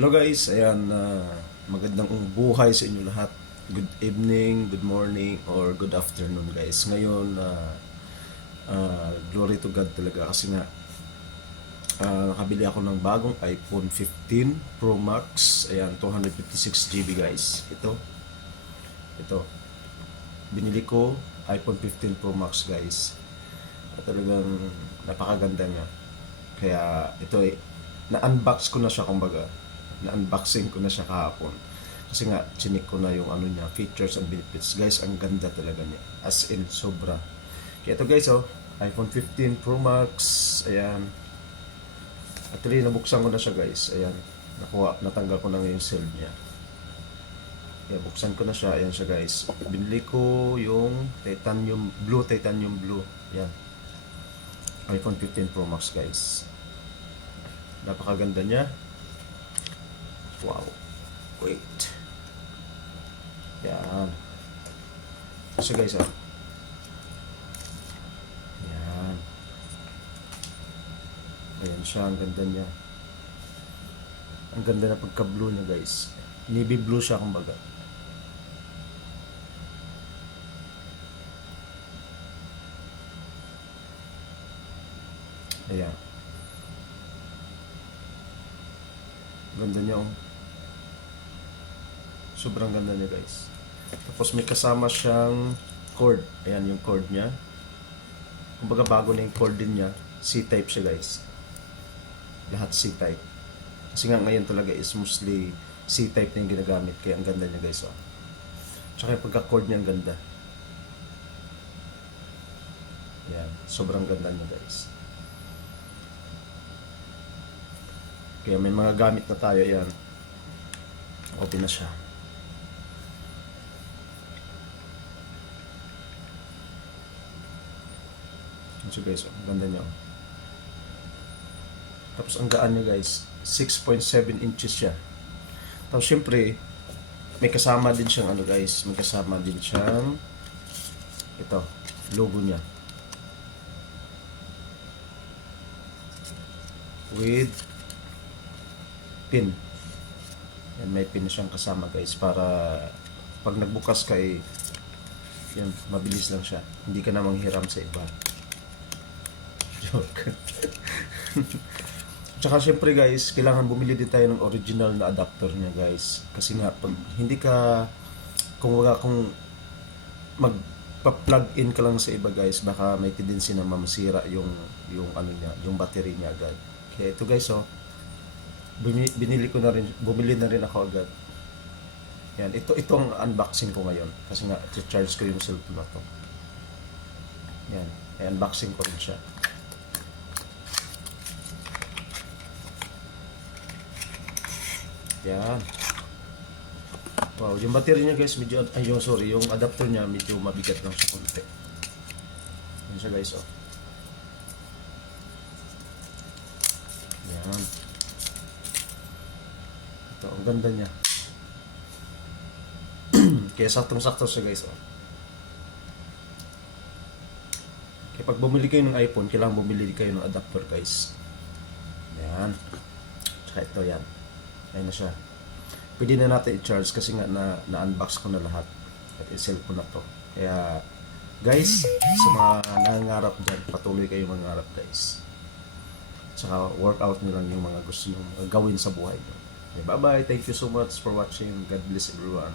Hello guys, ayan, magandang buhay sa inyo lahat. Good evening, good morning, or good afternoon guys. Ngayon, glory to God talaga kasi nga, nakabili ako ng bagong iPhone 15 Pro Max. Ayan, 256 GB guys. Ito. Binili ko iPhone 15 Pro Max guys. At talagang napakaganda nga. Kaya ito na-unbox ko na siya kumbaga. Na-unboxing ko na siya kahapon. Kasi nga, chinik ko na yung ano niya, features and benefits. Guys, ang ganda talaga niya. As in, sobra. Kaya ito guys, iPhone 15 Pro Max. Ayan. Actually, nabuksan ko na siya guys. Ayan. Natanggal ko na yung seal niya. Kaya buksan ko na siya. Ayan siya guys. Binili ko yung titanium blue. Ayan. iPhone 15 Pro Max guys. Napakaganda niya. Wow. Wait. Yan. So guys, yan. Ayan siya. Ang ganda niya. Ang ganda na pagka-blue niya guys. Navy blue siya kumbaga. Ayan. Ganda niya sobrang ganda niya guys. Tapos may kasama siyang cord. Ayan yung cord niya. Kumbaga bago na yung cord din niya. C-type siya guys. Lahat C-type. Kasi nga ngayon talaga is mostly C-type na yung ginagamit. Kaya ang ganda niya guys. Tsaka yung pagka-cord niya ang ganda. Ayan. Sobrang ganda niya guys. Kaya may mga gamit na tayo. Ayan. Open na siya. So guys, ang ganda niya. Tapos ang gaan niya guys, 6.7 inches siya. Tapos syempre, may kasama din siyang ano guys, may kasama din siyang ito, logo niya. With pin. Yan, may pin siyang kasama guys para pag nagbukas ka yan, mabilis lang siya. Hindi ka na manghiram sa iba. Joke. Tsaka syempre guys, kailangan bumili din tayo ng original na adapter niya guys. Kasi nga pag hindi ka kung magpa-plug in ka lang sa iba guys, baka may tendency na mamasira yung ano niya, yung battery niya agad. Kaya ito guys, bumili na rin ako agad. Yan, itong unboxing ko ngayon kasi nga i-charge ko yung cellphone na to. Yan, unboxing ko rin siya. Yan. Wow, yung battery niya guys medyo yung adapter niya medyo mabigat lang siya konti. Yan siya guys, Yan. Ito, ang ganda niya. Kaya saktong-sakto siya guys, Kaya pag bumili kayo ng iPhone, kailangan bumili kayo ng adapter guys. Yan. Tsaka ito yan. Ayun na siya. Pwede na natin i-charge kasi nga na-unbox ko na lahat. At i-sell ko na to. Kaya guys, sa mga nangangarap dyan, patuloy kayo mangarap guys. Tsaka workout nyo lang yung mga gusto nyo gawin sa buhay nyo. Okay, bye bye. Thank you so much for watching. God bless everyone.